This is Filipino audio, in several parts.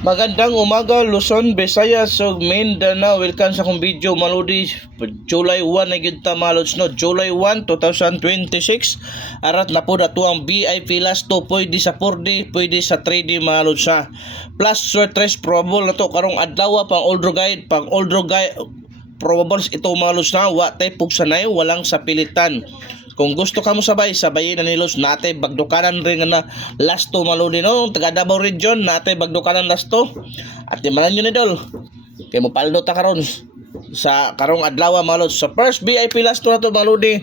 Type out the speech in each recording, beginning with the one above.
Magandang umaga Luzon, Visayas, ug Mindanao. Welcome sa akong video maludi. July 1 na gyud ta malods no. July 1, 2026. Arat na po ato ang VIP last to. Pwede sa 4D, pwede sa 3D malods ha. Plus surprise probable na to karong adlaw pang oldro guide, probables ito malods na wa tay pugsanay, walang sa pilitan. Kung gusto ka mo sabayin na nilos natay bagdukanan rin na last to maludi no, taga Davao region natay bagdukanan last to. At timanan nyo ni dol. Kay mo paldo ta karon sa karong adlaw malod sa first VIP last to na to maludi.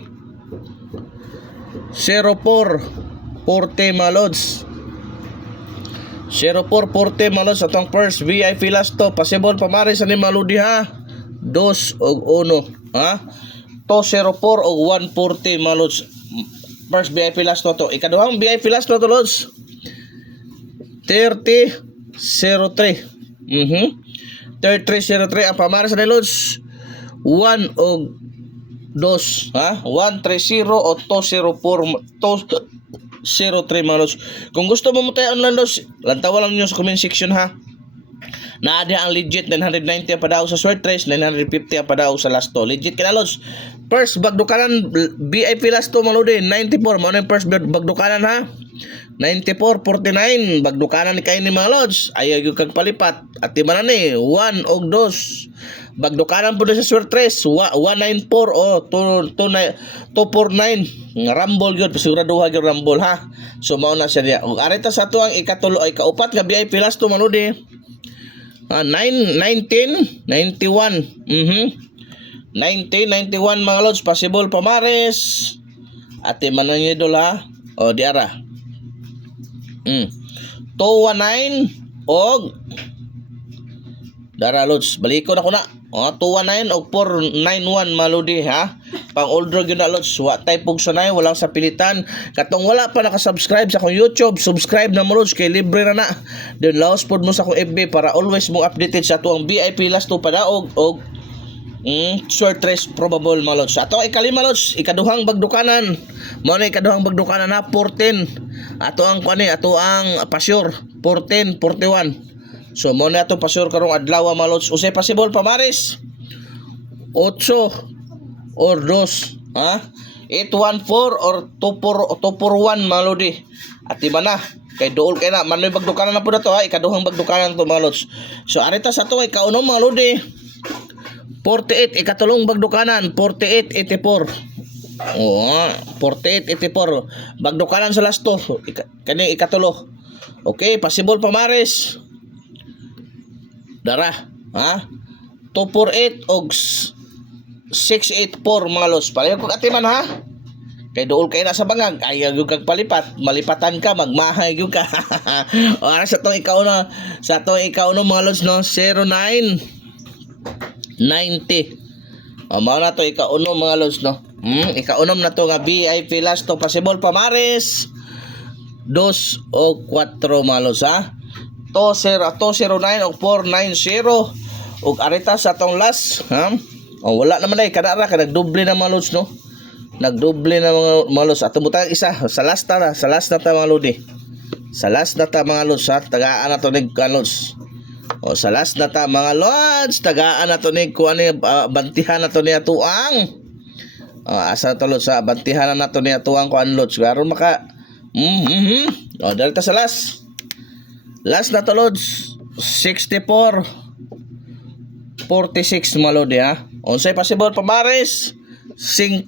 0440 malods. 0440 malods atong first VIP last to. Possible pamari sa ni maludi ha. 2 og 1 ha. 204 o 140 malods. First VIP last to to. Ikaduhang VIP last to to lods. 3003. 3303 ang pamaras sa lods. 1 o 2 ha. 130 o 204 203 malods. Kung gusto mo tayo online lods, lantawa lang niyo sa comment section ha. Naadi ang legit 990 ang padaw sa short race, 950 ang padaw sa last to. Legit kina lods. First bagdukanan VIP last to maludi 94 mo na first bagdukanan ha. 94-49 bagdukanan ni kay ni mga lods. Ayaw yung kagpalipat. At di man ni 1 og 2 bagdukanan po sa short race 194 o 249 rumble gyud siguraduha gyud rumble ha. So mao na siya diya. Ug arita sa to ang ikatulo ay kaupat nga VIP last to maludi. 1991 1991 mga lods, possible pamares at manan nyo idol ha. O di ara 219 og dara lods, baliko na ko na 219 og 491 maludi ha. Pang oldro gyud na lods, wa tay pugsanay, walang sa pilitan. Katong wala pa nakasubscribe sa akong YouTube, subscribe na mo lods kay libre na na. Then laos pod mo sa akong FB para always mo updated sa tuang VIP last to padaog og short race probable malods. Ato ikalima lods, ikaduhang bagdukanan. Mao na ikaduhang bagdukanan na 14. Ato ang kuani, ato ang pasyur 14 41. So mo na ato pasyur karong adlaw malods. Usay possible pamaris 8 or 2 ha. 814 or 241 malodi. At iba na kay duol kay na manoy bagdukanan na pud ato ha. Ikaduhang bagdukanan to malods. So arita sa to ay kaunom malodi 48 ikatulong bagdukanan 4884. Oh, 4884 bagdukanan sa last to kani ikatulo. Okay, possible pamares dara ha 248 og 684 mga los. Pareho kog atiman ha. Kay duol kay na sa bangag, ayaw gyud kag palipat, malipatan ka, magmahay gyud ka. O ara sa tong ikaw na mga los no 0990. O mao na to ikaunom mga los no. Ikaunom na to nga VIP last to possible pamares 2 o 4 mga los ha. 209 o 490 ug arita sa tong last ha. O wala naman ay kadara ka nagdoble na mga lods no. Nagdoble na mga lods. Ato mo tayong isa sa last na ta mga lodi. Sa last na ta mga lods ha. Tagaan na to nig lods. O sa last na ta mga lods, tagaan na to nig kuan ni bantihan na to ni atuang. Asa to lods sa bantihan na to ni atuang kuan lods. Garon maka O dali ta sa last. Last na to lods 64 46 malodi ha. Unsay possible pamares 5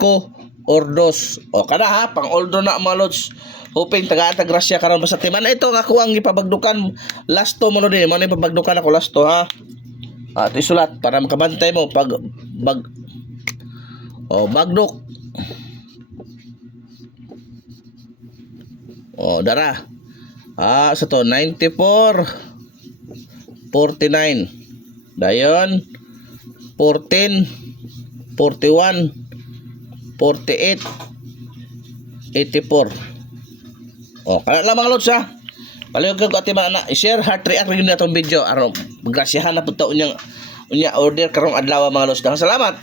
or 2. O kada ha pang oldro na malods. Hoping tagaan ta grasya karon basta timan ito ako ang ipabagdukan last to malodi. Mo ni ipabagdukan ako last to ha. At isulat para makabantay mo pag bagduk. O dara. Sa to 94 49 dayon 14 41 48 84. O kana lang mga lods ha. Palihog ko atiman na i-share heart react rin na itong video aron magrasyahan na punta unya order karong adlaw mga lods. Salamat.